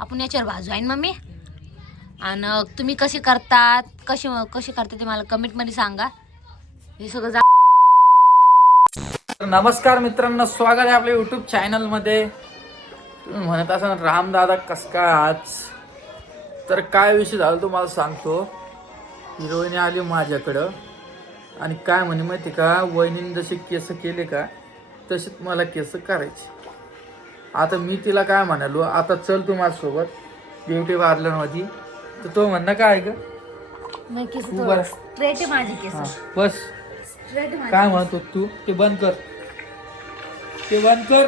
आपण याच्यावर भाजू आहे ना मम्मी. आणि तुम्ही कसे करतात कसे करतात ते मला कमेंटमध्ये सांगा. हे सगळं नमस्कार मित्रांनो, स्वागत आहे आपल्या यूट्यूब चॅनलमध्ये. तुम्ही म्हणत असाल रामदादा कस काय आज, तर काय विषय झाला तुम्हाला सांगतो. हिरोईने आली माझ्याकडं आणि काय म्हणे माहिती का, वहिनीने जसे केस केले का तसेच मला केस करायचे. आता मी तिला काय म्हणालो, आता चल तू माझ्यासोबत ब्युटी पार्लरमध्ये. तर तो म्हणणं काय ग, स्ट्रेट आहे माझी केस. बस स्ट्रेट काय म्हणतो तू, ते बंद कर, ते बंद कर.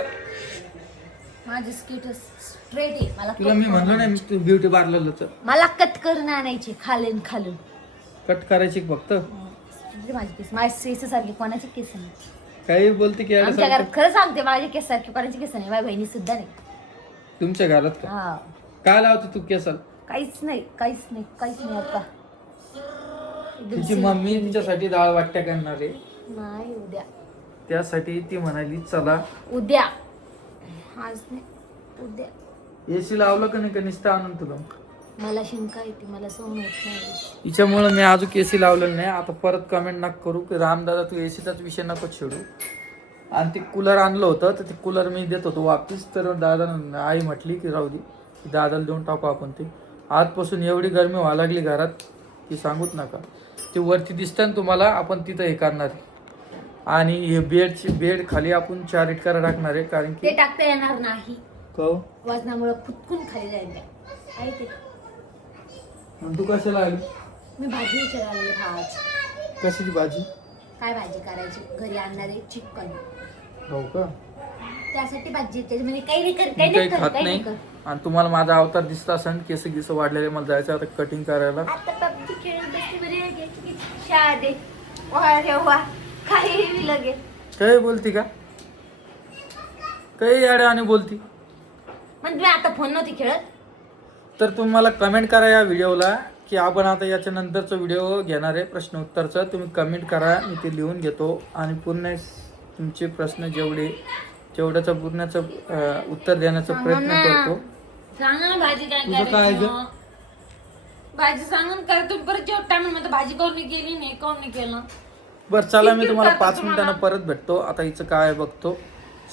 माझी स्किट स्ट्रेट आहे. मला तुला मी म्हणलो नाही तू ब्युटी पार्लरला चल. मला कट करून आणायची खालून खालून. कट करायची फक्त. माझी केस माझ्या केस सारखी कोणाची केस नाही. काही बोलते की आमच्या घरात खरं सांगते, माझी केस सारखी कोणाची केस नाही. माझ्या बहिणी सुद्धा नाही. तुमच्या घरात का हा काय लावते तू केसाला? काहीच नाही आता. तिची मम्मी तिच्यासाठी डाळ वाट्या करणार आहे. नाही उद्या. त्यासाठी ती म्हणाली चला. उद्या आज नाही उद्या. एसी लावलं का नाही का नुसतं आणून तुला? मला शिंका येते, मला सहन होत नाही. हिच्यामुळे मी अजून एसी लावलेलं नाही. आता परत कमेंट नका करू की रामदादा तू एसीचाच विषय नको छेडू. आणि ते कूलर आणलं होतं तर ते कूलर मी देत होतो वापस, तर दादा आई म्हटली की राहू दे, दादाला देऊन टाकू आपण ते. आजपासून एवढी गरमी व्हायला लागली घरात की सांगूच नका. ते वरती दिसतं ना तुम्हाला, आपण तिथं हे करणार आहे. आणि हे बेड खाली आपण 4 इटकारा टाकणार आहे, कारण की ते टाकता येणार नाही. वजनामुळे फुटकून खाली जाईल. आहे ते. तू कशाला आली? मी भाजी विचारायला आज. कशाची भाजी? काय भाजी करायची? घरी आणणारे चिकन. हो का? त्यासाठी भाजी त्याच्यामध्ये काही काही खात नाही. आणि तुम्हाला माझा अवतार दिसत असेल, केस गिस वाढलेले. मला जायचं आता कटिंग करायला. आता पबजी खेळत बसली बरी शादे. अरे वा, काही लगे. काही बोलती का? काही आणि बोलती म्हणजे मी आता फोन नव्हती खेळत. तर तुम्हाला कमेंट करा या व्हिडिओला की आपण आता याच्या नंतरचा व्हिडिओ घेणार आहे प्रश्न उत्तरचा. तुम्ही कमेंट करा, मी ते लिहून घेतो आणि पूर्ण तुमचे प्रश्न जेवढ्याचं पूर्णचं उत्तर देण्याचा प्रयत्न करतो. सांगा ना भाजी काय तुझं काय आहे? भाजी सांगून कर. तुम्ही परत जेवढ टाइम मध्ये भाजी कोण नाही केली नाही, कोण नाही केलं. बरं चला, मी तुम्हाला 5 मिनिटांना परत भेटतो. आता हिचं काय बघतो.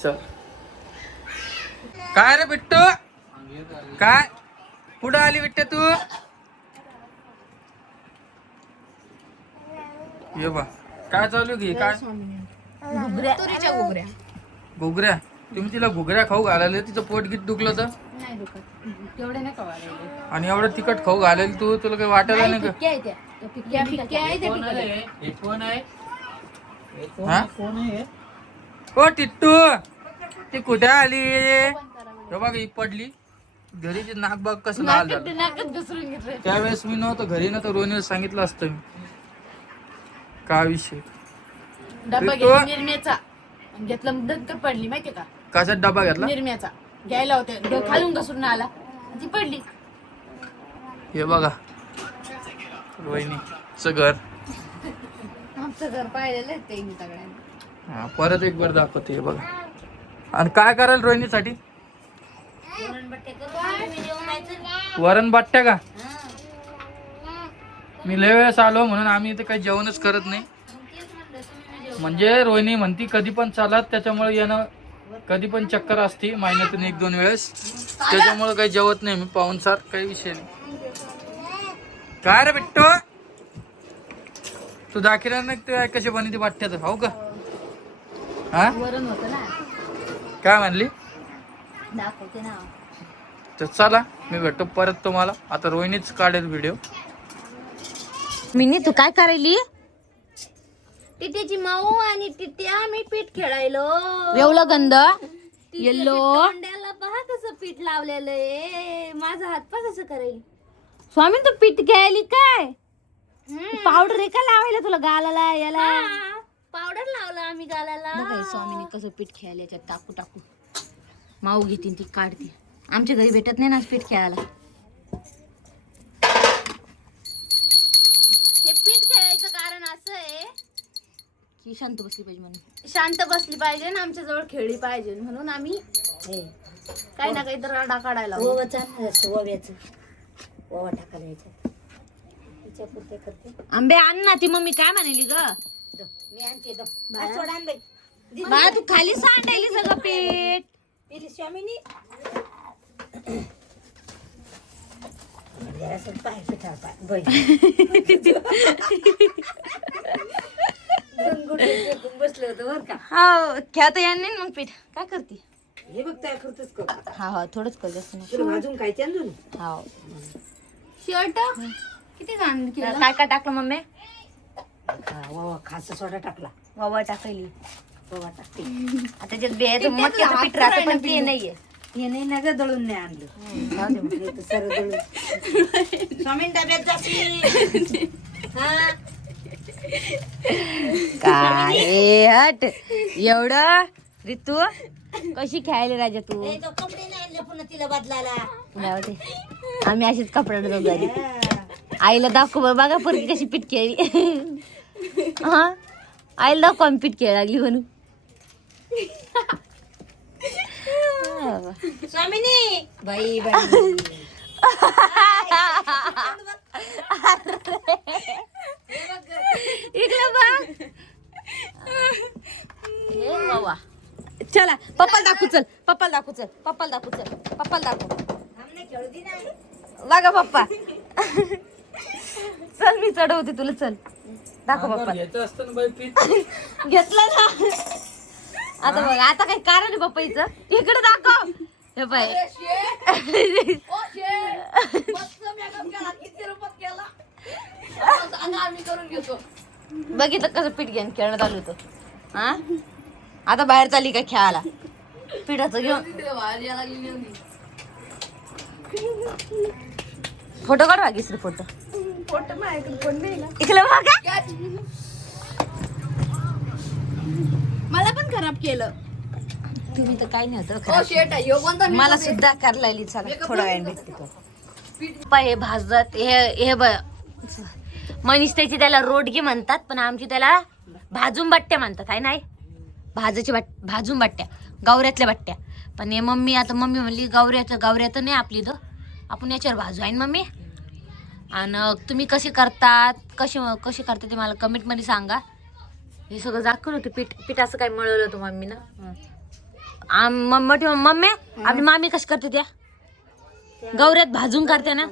चल. काय रे बिट्टू, काय पुढे आली बिट्टे तू? ये बा, काय चालू की काय? घुगऱ्या. तुम्ही तिला घुगऱ्या खाऊ घालायला, तिचं पोट गीत दुखलं तर नाही दुखत. तेवढे नाही का आणि एवढं तिखट खाऊ घालेल तू, तुला काही वाटायला नाही का? ओ टिट्टू, ती कुठे आली? हे बघ ही पडली घरीची. नाक बघ कसं लाल झालं. त्यावेळेस मी नव्हतो घरी ना, तर रोनीला सांगितलं असतं मी काय विषय. डबा घेतला निरम्याचा, घेतला तर पडली माहितीये का? कशात डबा घेतला? निरम्याचा घ्यायला होते, खालून घसरून आला, ती पडली. हे बघा रोहिणीचं घर. आमचं घर पाहिलेलं ते सगळ्यांनी. हा, परत एक बार दाखवते. हे बघा. आणि काय कराल रोहिणीसाठी? वरण बट्ट्या का? मी लय वेळेस आलो म्हणून आम्ही इथे काही जेवणच करत नाही. म्हणजे रोहिणी म्हणती कधी पण चालत, त्याच्यामुळे येणं कधी पण चक्कर असते महिन्यातून 1-2 वेळेस, त्याच्यामुळे काही जेवत नाही मी पाहुणसार. काही विषय नाही. काय रे बिट्टू, तू दाखिला नाही तू कशी बनवते बट्ट्याचं, हो का? हा, वरण होतं ना. काय म्हणली? दाखवते ना. तर चला, मी भेटतो परत तुम्हाला. आता रोहिणीच काढेल व्हिडिओ. मिनी तू काय करायली? टिट्याची माऊ आणि टिट्या मी पीठ खेळायलो. एवढं गंध येल्लो. तोंड्याला पहा कसं पीठ लावलेलं आहे. माझा हात पहा कसं करायली. स्वामी तू पीठ घ्यायली काय? पावडर आहे का लावायला तुला गालाला? याला पावडर लावला आम्ही गालाला. स्वामीने कसं पीठ खेळायला याच्यात टाकू टाकू. माऊ घेते ती काढते. आमच्या घरी भेटत नाही ना पीठ खेळायला. हे पीठ खेळायचं कारण असं आहे की शांत बसली पाहिजे म्हणून. शांत बसली पाहिजे ना, आमच्या जवळ खेळली पाहिजे म्हणून आम्ही काही ना काही तर राडा काढायला ओव्याचं ओवा टाकायला याच्यात पुरते करते. आंबे आण ना, ती मम्मी काय म्हणाली ग? मी आणते सोडा आण बाई. बाळा तू खाली सांडायली सगळं पीठ. पिली स्वामीनी जरासं पाय पिठावर पाय बाई. बसलं होतं बरं का. हा खेळता यांनी मग पीठ काय करते? हे बघ तयार करतोच का. हा थोडंच कर, जास्त नाही. तुला भाजून खायचे अजून. हा शर्ट किती काय काय टाकलं मम्मी? वा खासा सोडा टाकला. वावा टाकली. ओवा टाकते. आता त्याच्यात बियाचं मक्याचं पीठ राहतं पण ते नाहीये. हे नाही ना ग दळून नाही आणलं. जाऊ दे मग. हे तर सर्व दळून स्वामीन डब्यात जाते. हा काय हट एवढं रितू कशी खेळायला राजा तू? नाही तो कपडे नाही आणले पुन्हा तिला बदलायला. जाऊ दे. आम्ही अशीच कपड्यात दोघारी आईला दाखव बघा परत कशी पीठ खेळली. हा आईला दाखव आम्ही पीठ खेळ लागली म्हणून. स्वामिनी बाई बाई इकडे बघ. ए बाबा चला पप्पाला दाखवू चल, पप्पाला दाखवू चल, पप्पाला दाखवू चल, पप्पाला दाखवू. आमने खेळू दे ना. बघा पप्पा. चल मी चढवते तुला, चल दाखव पप्पा. घ्यायचं असतं ना बाई पीठ. घेतलं ना. आता बघ आता काही कारण आहे पप्पाईचं. इकडे दाखव. हे पाय बघितलं कसं पीठ घेऊन खेळण्यात आलो होतो. हा आता बाहेर चालली काय खेळायला पिठाचं घेऊन. फोटो काढ वागीस फोटो. इकडे बघा. मला पण खराब केलं. तुम्ही तर काय नाही होतं. मला सुद्धा करायला चला थोडा वेळ भेटते तो. हे भाजत हे मनीष त्याची त्याला रोडगी म्हणतात, पण आमची त्याला भाजून बट्ट्या म्हणतात. काय नाही भाजून बट्ट्या, गवऱ्यातल्या बट्ट्या. पण हे मम्मी आता मम्मी म्हणली गवऱ्याचं नाही आपली इथं, आपण याच्यावर भाजू आहे ना मम्मी. आणि तुम्ही कसे करतात कसे करतात ते मला कमेंटमध्ये सांगा. हे सगळं दाखवलं होतं पीठ असं काय मळवलं होतं मम्मी ना. मम्मी आपली मामी कशी करते त्या गवऱ्यात भाजून करते ना.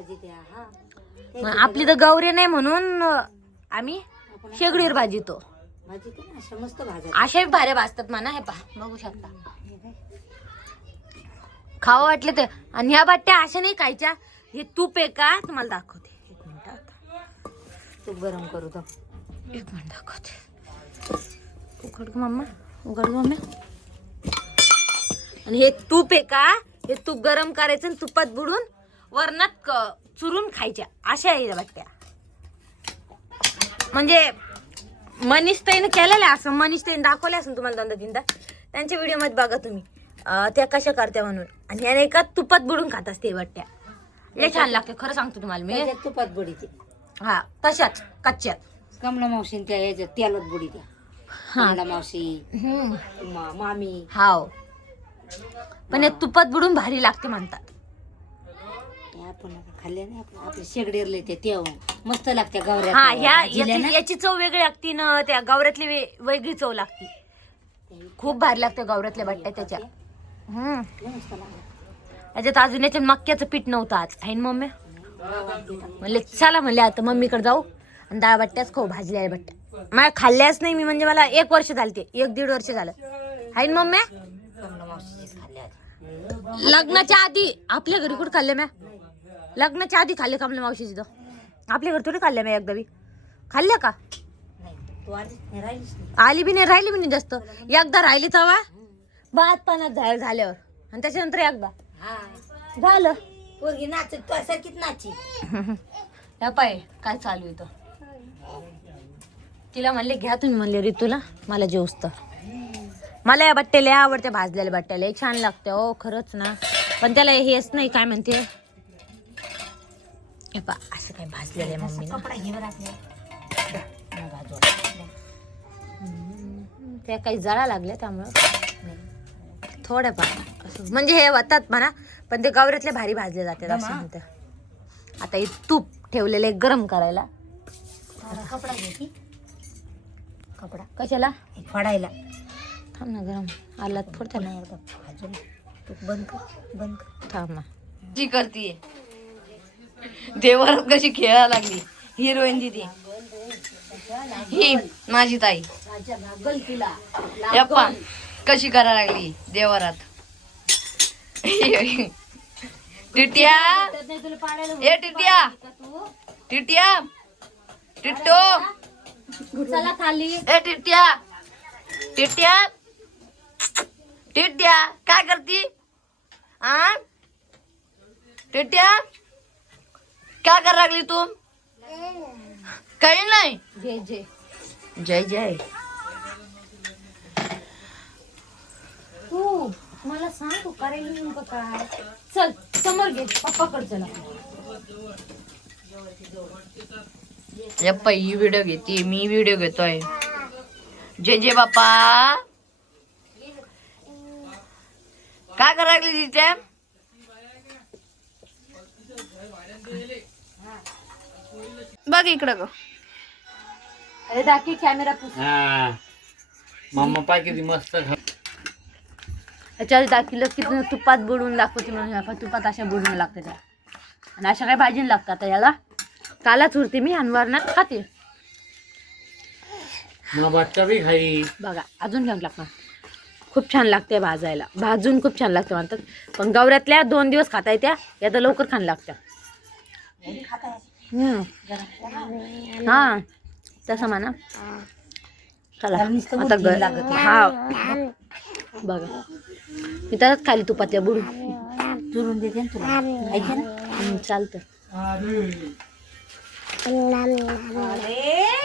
मग आपली तर गौरी नाही म्हणून आम्ही शेगडीवर भाजितो. अशा भाऱ्या भाजतात म्हणा. हे पहा बघू शकता. खावं वाटले ते. आणि ह्या बट्ट्या अशा नाही खायच्या. हे तूप आहे का तुम्हाला दाखवते. एक मिनिट तूप गरम करू तर. एक मिनिट दाखवते. उघड मम्मा, उघड मम्मी. आणि हे तूप आहे का, हे तूप गरम करायचं आणि तुपात बुडून वरणात चुरून खायच्या. अशा आहे बट्ट्या. म्हणजे मनीष ताईनं केलेलं आहे असं. मनीष ताईनं दाखवलं असं तुम्हाला 2-3दा त्यांच्या व्हिडिओमध्ये बघा तुम्ही. त्या कशा करत्या म्हणून. आणि ह्याने एका तुपात बुडून खात असते बट्ट्या. लय छान लागते खरं सांगतो तुम्हाला मी. तुपात बुडी ते. हा तशाच कच्च्यात. कमला मावशी त्या याच्यात तेलात बुडी त्या. कमला मावशी मामी. हाव पण हे तुपात बुडून भारी लागते म्हणतात. आपण खाल्ले नाही आपले शेगडीरले ते मस्त लागते हा गवऱ्या. याची चव वेगळी लागते ना. त्या गवऱ्यातली वेगळी चव लागते. खूप भारी लागते गवऱ्यातल्या बट्ट्या त्याच्या. याच्यात अजून याच्यात मक्याचं पीठ नव्हतं आज आहे ना मम्मी. म्हणले चला म्हणले आता मम्मीकडे जाऊ आणि डाळ बट्ट्याच खाऊ. भाजलेल्या बट्ट्या मला खाल्ल्याच नाही मी. म्हणजे मला 1 वर्ष झालते, 1-1.5 वर्ष झालं आहे ना मम्मी. लग्नाच्या आधी आपल्या घरी कुठं खाल्ले म्या. लग्नाच्या आधी खाल्ले कमला मावशीची तर. आपल्या घरी थोडी खाल्ल्या म्या. एकदा बी खाल्ल्या का? आली बी नाही, राहिली बी नाही जास्त. एकदा राहिली तवा भात पाण्यात झाल्यावर. आणि त्याच्यानंतर एकदा झालं. पोरगी नाचत तुझ्यासारखीच नाची. ह्या पाय काय चालू आहे तर. तिला म्हणले घ्या तुम्ही म्हणले रितूला मला जेवूस तर. मला या बट्ट्या लय आवडत्या. भाजलेल्या बट्ट्या लय छान लागत्या हो खरंच ना. पण त्याला हेच नाही काय म्हणते हे पा असं काय भाजलेलं आहे मम्मी. कपडा घेऊन त्या काही जळा लागल्या त्यामुळं थोड्याफार असं म्हणजे हे होतात म्हणा, पण ते गवऱ्यातले भारी भाजले जातात असं म्हणतात. आता हे तूप ठेवलेले गरम करायला. कपडा घ्यायची कपडा कशाला? फाडायला. थांब ना, गरम आलात फोडता ना. अजून तू बंद कर. थांब ना. जी करतीये देवारात कशी खेळायला लागली हिरोईन दिदी. ही माझी ताई यप्पा कशी करायला लागली देवारात. टिट्या ए टिट्या टिट्या टिट्टो चला खाली. ए टिट्या टिट्या टिट्या काय करती? आ टिट्या काय करायला लागली तू? काही नाही. जय जय जय जय. तू मला सांग तू करायला नेमकं काय? चल समोर घे पप्पाकडे. चला यप्पा ही व्हिडिओ घेते मी व्हिडिओ घेतोय. जय जय बाप्पा. काय करायला लागली तिथे? बघ इकडं ग. अरे दाखी कॅमेरा मम्मा पाय किती मस्त याच्यावर दाखिलं की तुपात बुडवून दाखवते म्हणून. आपण तुपात अशा बुडवून लागते त्या, आणि अशा काही भाजीला लागतात. याला कालाच उरते मी आणि वरणात खाते. बच्चा बी खाई. बघा अजून छान लागतं. खूप छान लागते भाजायला. भाजून खूप छान लागतं म्हणतात. पण गवऱ्यातल्या 2 दिवस खाता येत्या, या तर लवकर खाण लागत्या. हा तसं म्हणा. चला आता हा बघा मी त्याच खाली तुपात्या बुडून चुरून देते ना तुला. ऐक ना. चालतं.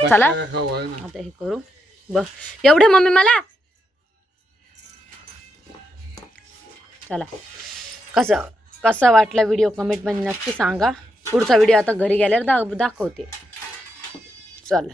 चला आता हे करू. बस एवढे मम्मी मला. चला कसा वाटला व्हिडिओ कमेंटमध्ये नक्की सांगा. पुढचा व्हिडिओ आता घरी गेल्यावर दाखवते. चला.